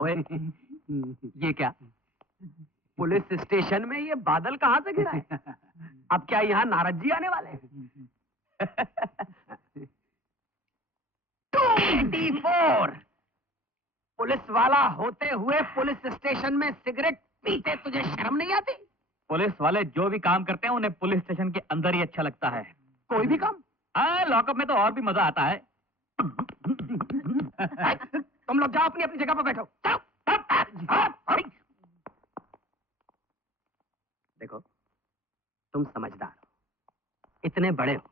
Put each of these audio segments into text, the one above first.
ओए, ये क्या? पुलिस स्टेशन में ये बादल कहाँ से गिरा है? अब क्या यहाँ नारद जी आने वाले हैं? 284 पुलिस वाला होते हुए पुलिस स्टेशन में सिगरेट पीते तुझे शर्म नहीं आती? पुलिस वाले जो भी काम करते हैं उन्हें पुलिस स्टेशन के अंदर ही अच्छा लगता है। कोई भी काम? हाँ, लॉकअप में तो और भी मजा आता है। तुम लोग जाओ अपनी अपनी जगह पर बैठो। जाओ। देखो, तुम समझदार हो, इतने बड़े हो,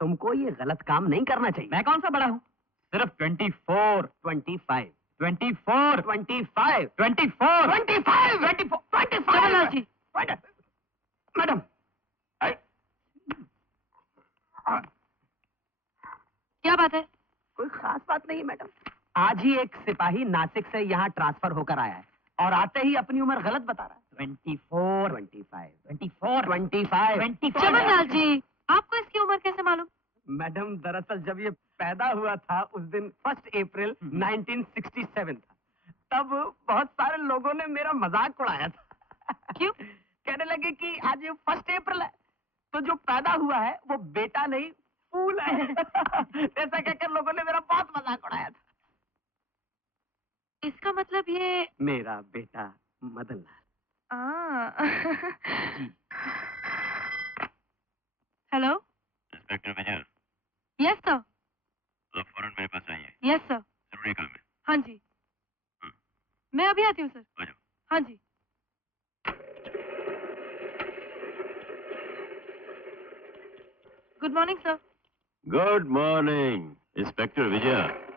तुमको ये गलत काम नहीं करना चाहिए। मैं कौन सा बड़ा हूँ? सिर्फ 24, 25, 24, 25, 24, 25, 25 जी। मैडम, क्या बात है? कोई खास बात नहीं है मैडम। आज ही एक सिपाही नासिक से यहाँ ट्रांसफर होकर आया है और आते ही अपनी उम्र गलत बता रहा है। 24, 25, 24, 25, 25। चमनलाल जी, आपको इसकी उम्र कैसे मालूम? मैडम, दरअसल जब ये पैदा हुआ था उस दिन 1 अप्रैल 1967 था। तब बहुत सारे लोगों ने मेरा मजाक उड़ाया था। क्यों? कहने लगे कि आज 1 अप्रैल है तो जो पैदा हुआ है वो बेटा नहीं फूल है। ऐसा कहकर लोगों ने मेरा बहुत मजाक उड़ाया था। इसका मतलब ये मेरा बेटा मदनलाल। हेलो, इंस्पेक्टर विजय, यस सर। आप फौरन मेरे पास आइए, यस सर। जरूरी काम है। हाँ जी, मैं अभी आती हूँ सर। आ जाओ। हाँ जी। Good morning sir. Good morning inspector Vijay.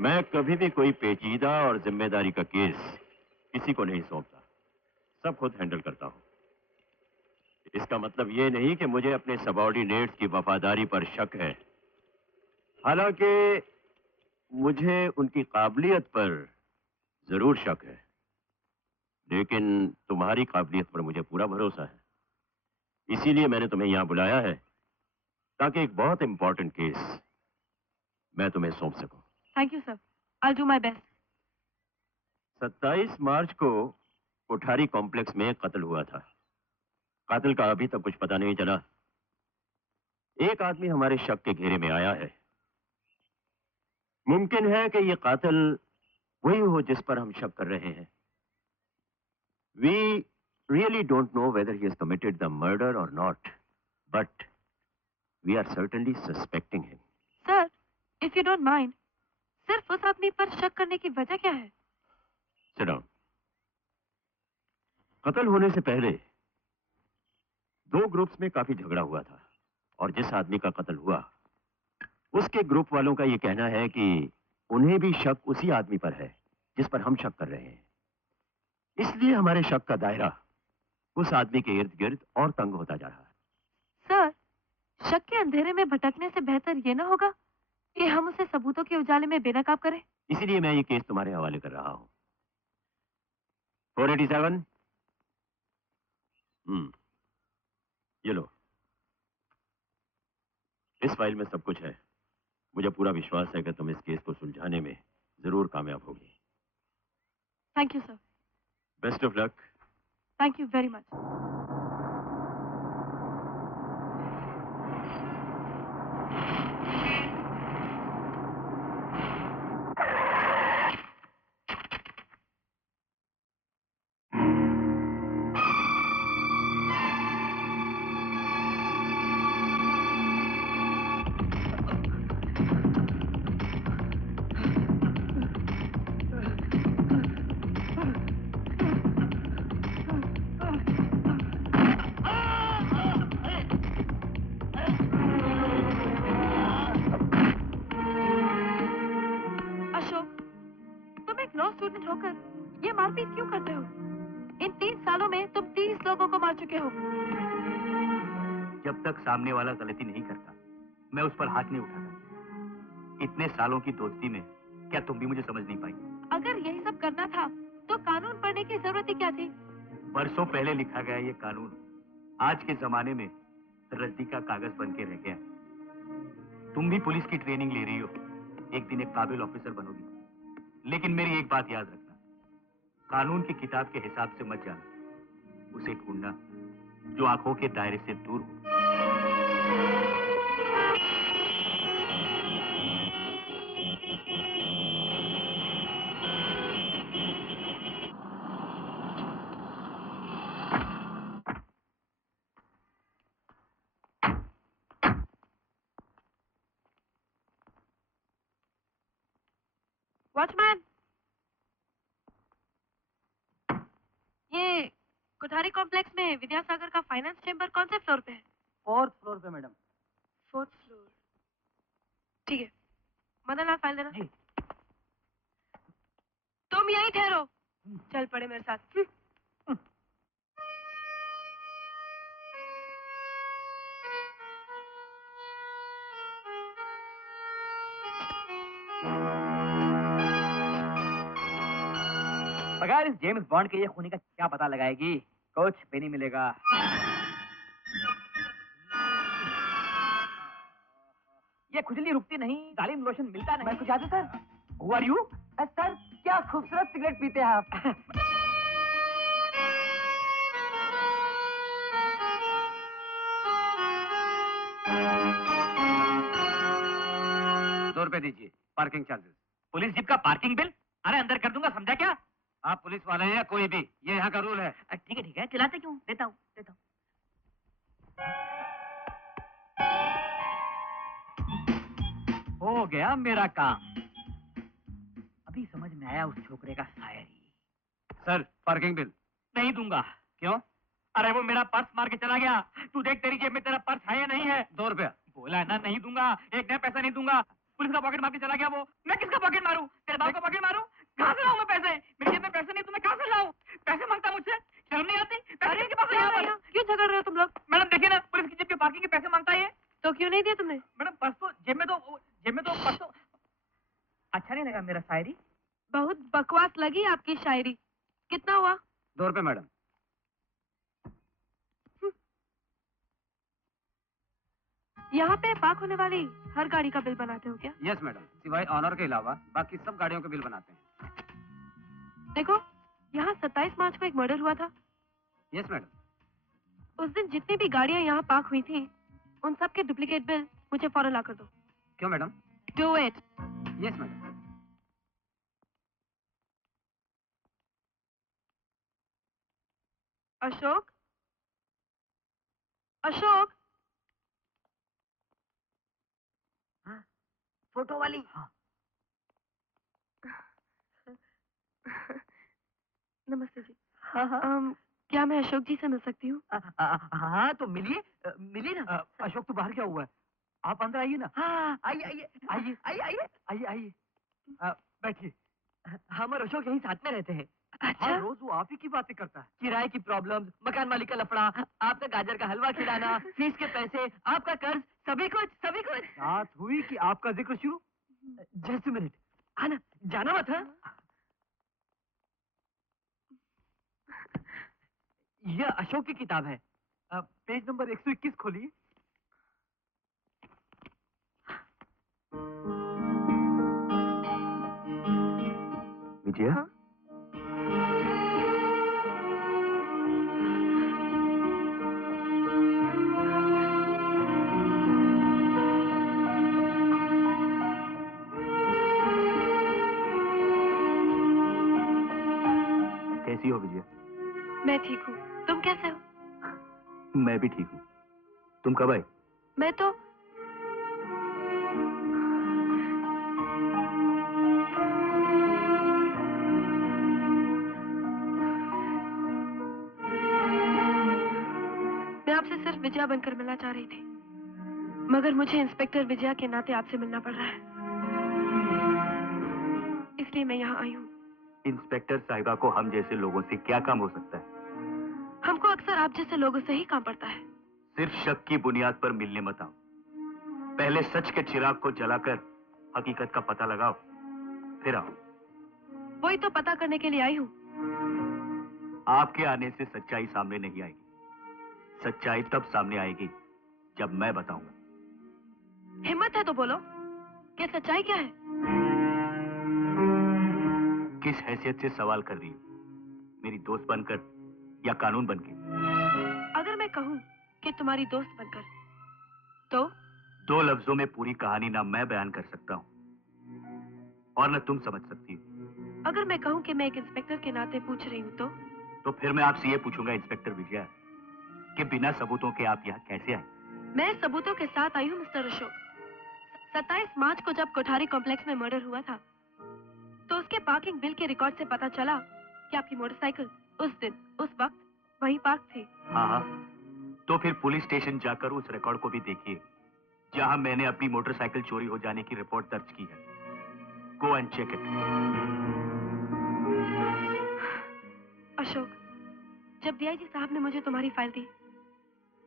मैं कभी भी कोई पेचीदा और जिम्मेदारी का केस किसी को नहीं सौंपता, सब खुद हैंडल करता हूँ। इसका मतलब ये नहीं कि मुझे अपने सबऑर्डिनेट्स की वफादारी पर शक है, हालांकि मुझे उनकी काबिलियत पर जरूर शक है, लेकिन तुम्हारी काबिलियत पर मुझे पूरा भरोसा है। इसीलिए मैंने तुम्हें यहां बुलाया है ताकि एक बहुत इंपॉर्टेंट केस मैं तुम्हें सौंप सकूं। Thank you sir, I do my best. 27 मार्च को कोठारी कॉम्प्लेक्स में कत्ल हुआ था। कातिल का अभी तक कुछ पता नहीं चला। एक आदमी हमारे शक के घेरे में आया है। मुमकिन है कि यह कातिल वही हो जिस पर हम शक कर रहे हैं। We really don't know whether he has committed the murder or not, but we are certainly suspecting him. Sir, if you don't mind, सिर्फ उस आदमी पर शक करने की वजह क्या है? Sit down. कत्ल होने से पहले 2 ग्रुप्स में काफी झगड़ा हुआ था और जिस आदमी का कत्ल हुआ उसके ग्रुप वालों का यह कहना है कि उन्हें भी शक उसी आदमी पर है जिस पर हम शक कर रहे हैं। इसलिए हमारे शक का दायरा उस आदमी के इर्द गिर्द और तंग होता जा रहा है। सर, शक के अंधेरे में भटकने से बेहतर ये ना होगा कि हम उसे सबूतों के उजाले में बेनकाब करें? इसीलिए मैं ये केस तुम्हारे हवाले कर रहा हूं। 487। ये लो, इस फाइल में सब कुछ है। मुझे पूरा विश्वास है कि तुम इस केस को सुलझाने में जरूर कामयाब होगी। Thank you sir. Best of luck. Thank you very much. Law student होकर ये मारपीट क्यों करते हो? इन 3 सालों में तुम 30 लोगों को मार चुके हो। जब तक सामने वाला गलती नहीं करता, मैं उस पर हाथ नहीं उठाता। इतने सालों की दोस्ती में क्या तुम भी मुझे समझ नहीं पाई? अगर यही सब करना था तो कानून पढ़ने की जरूरत ही क्या थी? बरसों पहले लिखा गया ये कानून आज के जमाने में रद्दी का कागज बन के रह गया। तुम भी पुलिस की ट्रेनिंग ले रही हो, एक दिन एक काबिल ऑफिसर बनोगी। लेकिन मेरी एक बात याद रखना, कानून की किताब के हिसाब से मत जाना, उसे ढूंढना जो आंखों के दायरे से दूर हो। वॉचमैन, ये कोठारी कॉम्प्लेक्स में विद्यासागर का फाइनेंस चेंबर कौन से फ्लोर पे है? 4th फ्लोर पे मैडम। 4th floor. ठीक है, मदन लाल फाइल देना। जी। तुम यहीं ठहरो, चल पड़े मेरे साथ। मगर इस जेम्स बॉन्ड के ये खूनी का क्या पता लगाएगी? कुछ भी नहीं मिलेगा। ये खुजली रुकती नहीं, जालिम लोशन मिलता नहीं। मैं कुछ आता sir. Who are you? Sir, क्या खूबसूरत सिगरेट पीते हैं आप। ₹2 दीजिए, पार्किंग चार्जेस। पुलिस जीप का पार्किंग बिल? अरे अंदर कर दूंगा, समझा क्या? आप पुलिस वाले हैं या कोई भी, ये यहाँ का रूल है। ठीक है, चिल्लाते क्यों? देता हूँ। हो गया मेरा काम। अभी समझ में आया उस छोकरे का शायरी। Sir, parking bill. नहीं दूंगा। क्यों? अरे वो मेरा पर्स मार के चला गया। तू देख तेरी जेब में तेरा पर्स है या नहीं है? ₹2। बोला है ना, नहीं दूंगा, एक नया पैसा नहीं दूंगा। पुलिस का पॉकेट मार के चला गया वो। मैं किसका पॉकेट मारूं? तेरे बाप का पॉकेट मारूं? कहाँ से लाऊं मैं पैसे? मेरी जेब में पैसे नहीं तो मैं कहाँ से लाऊं? पैसे मांगता मुझसे, शर्म नहीं आती? पैसे किसके पास है यहाँ पर? क्यों झगड़ रहे हो तुम लोग? मैडम देखिए ना, पुलिस की जेब के पार्किंग के पैसे मांगता है ये। तो क्यों नहीं दिया तुमने? मैडम पर्स तो जेब में तो पर्स तो। अच्छा नहीं लगा मेरा शायरी? बहुत बकवास लगी आपकी शायरी। कितना हुआ? ₹2 मैडम। यहाँ पे पार्क होने वाली हर गाड़ी का बिल बनाते हो क्या? यस मैडम, सिवाय ऑनर के अलावा बाकी सब गाड़ियों के बिल बनाते हैं। देखो, यहाँ 27 मार्च को एक मर्डर हुआ था। Yes madam. उस दिन जितनी भी गाड़ियाँ यहाँ पार्क हुई थी, उन सब के डुप्लीकेट बिल मुझे फौरन ला कर दो। क्यों madam? Do it. Yes madam. Ashok, Ashok, photo वाली। नमस्ते जी। हाँ। क्या मैं अशोक जी से मिल सकती हूँ? हाँ तो मिलिए, मिलिए ना। अशोक तो बाहर क्या हुआ है? आप अंदर आइए ना। हाँ, आइए आइए आइए आइए आइए आइए आइए। बैठिए। हम और अशोक यहीं साथ में रहते हैं। अच्छा। हर रोज वो आप ही की बातें करता है। किराए की प्रॉब्लम, मकान मालिक का लफड़ा, आपका गाजर का हलवा खिलाना, फीस के पैसे, आपका कर्ज, सभी कुछ। बात हुई कि आपका जिक्र शुरू। जस्ट मिनट, आना, जाना मत। हाँ, यह अशोक की किताब है। पेज नंबर 121 खोलिए। विजया? हाँ? कैसी हो विजया? मैं ठीक हूँ, तुम कैसे हो? मैं भी ठीक हूँ। तुम कब आए? मैं तो आपसे सिर्फ विजया बनकर मिलना चाह रही थी, मगर मुझे इंस्पेक्टर विजया के नाते आपसे मिलना पड़ रहा है, इसलिए मैं यहाँ आई हूँ। इंस्पेक्टर साहिबा को हम जैसे लोगों से क्या काम हो सकता है? हमको अक्सर आप जैसे लोगों से ही काम पड़ता है। सिर्फ शक की बुनियाद पर मिलने मत आओ। पहले सच के चिराग को जलाकर हकीकत का पता लगाओ, फिर आओ। वही तो पता करने के लिए आई हूँ। आपके आने से सच्चाई सामने नहीं आएगी। सच्चाई तब सामने आएगी जब मैं बताऊंगा। हिम्मत है तो बोलो, क्या सच्चाई क्या है? किस हैसियत से सवाल कर रही हो, मेरी दोस्त बनकर या कानून बनके? अगर मैं कहूँ कि तुम्हारी दोस्त बनकर, तो 2 लफ्जों में पूरी कहानी ना मैं बयान कर सकता हूँ और न तुम समझ सकती हो। अगर मैं कहूँ कि मैं एक इंस्पेक्टर के नाते पूछ रही हूँ, तो फिर मैं आपसे ये पूछूंगा इंस्पेक्टर विजया, कि बिना सबूतों के आप यहाँ कैसे आए? मैं सबूतों के साथ आई हूँ मिस्टर अशोक। 27 मार्च को जब कोठारी कॉम्प्लेक्स में मर्डर हुआ था, तो उसके पार्किंग बिल के रिकॉर्ड से पता चला कि आपकी मोटरसाइकिल उस दिन उस वक्त वहीं पार्क थी। हाँ, तो फिर पुलिस स्टेशन जाकर उस रिकॉर्ड को भी देखिए जहां मैंने अपनी मोटरसाइकिल चोरी हो जाने की रिपोर्ट दर्ज की है। Go and check it. Ashok, जब डीआईजी साहब ने मुझे तुम्हारी फाइल दी,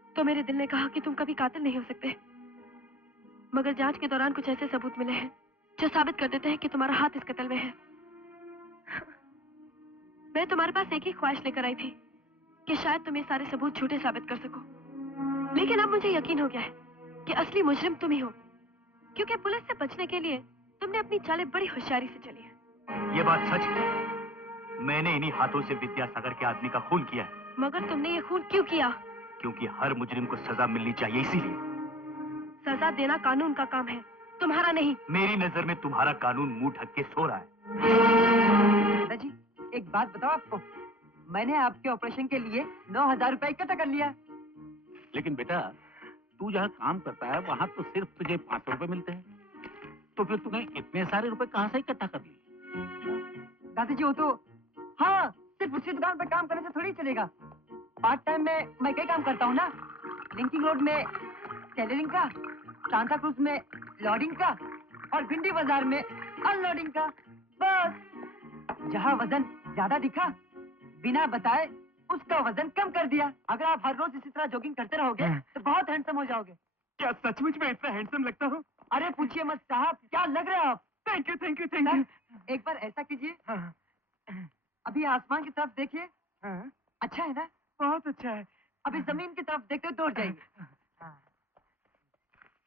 तो मेरे दिल ने कहा कि तुम कभी कातिल नहीं हो सकते। मगर जांच के दौरान कुछ ऐसे सबूत मिले हैं जो साबित कर देते हैं कि तुम्हारा हाथ इस कत्ल में है। मैं तुम्हारे पास एक ही ख्वाहिश लेकर आई थी कि शायद तुम ये सारे सबूत झूठे साबित कर सको, लेकिन अब मुझे यकीन हो गया है कि असली मुजरिम तुम ही हो, क्योंकि पुलिस से बचने के लिए तुमने अपनी चालें बड़ी होशियारी से चली है। ये बात सच है, मैंने इन्हीं हाथों से विद्यासागर के आदमी का खून किया है। मगर तुमने ये खून क्यों किया? क्योंकि हर मुजरिम को सजा मिलनी चाहिए, इसीलिए। सजा देना कानून का काम है, तुम्हारा नहीं। मेरी नजर में तुम्हारा कानून मुंह ढक के सो रहा है। दादाजी, एक बात बताओ आपको, मैंने आपके ऑपरेशन के लिए 9,000 रुपए इकट्ठा कर लिया। लेकिन बेटा, तू जहाँ काम करता है वहाँ तो सिर्फ तुझे 500 रुपए मिलते हैं, तो फिर तूने इतने सारे रुपए कहाँ से इकट्ठा कर लिए? दादाजी वो तो, हाँ, सिर्फ उसी दुकान पर काम करने से थोड़ी चलेगा। पार्ट टाइम में मैं कई काम करता हूँ ना, लिंकिंग रोड में टेलरिंग का, सांता क्रूज में लोडिंग का और भिंडी बाजार में अनलोडिंग का। बस जहाँ वजन ज्यादा दिखा, बिना बताए उसका वजन कम कर दिया। अगर आप हर रोज इसी तरह जॉगिंग करते रहोगे तो बहुत हैंडसम हो जाओगे। क्या सचमुच में इतना हैंडसम लगता हूँ? अरे पूछिए मत साहब, क्या लग रहे हो आप। Thank you thank you thank you. एक बार ऐसा कीजिए, अभी आसमान की तरफ देखिए। अच्छा है ना? बहुत अच्छा है। अभी जमीन की तरफ देखते दौड़ जाइए।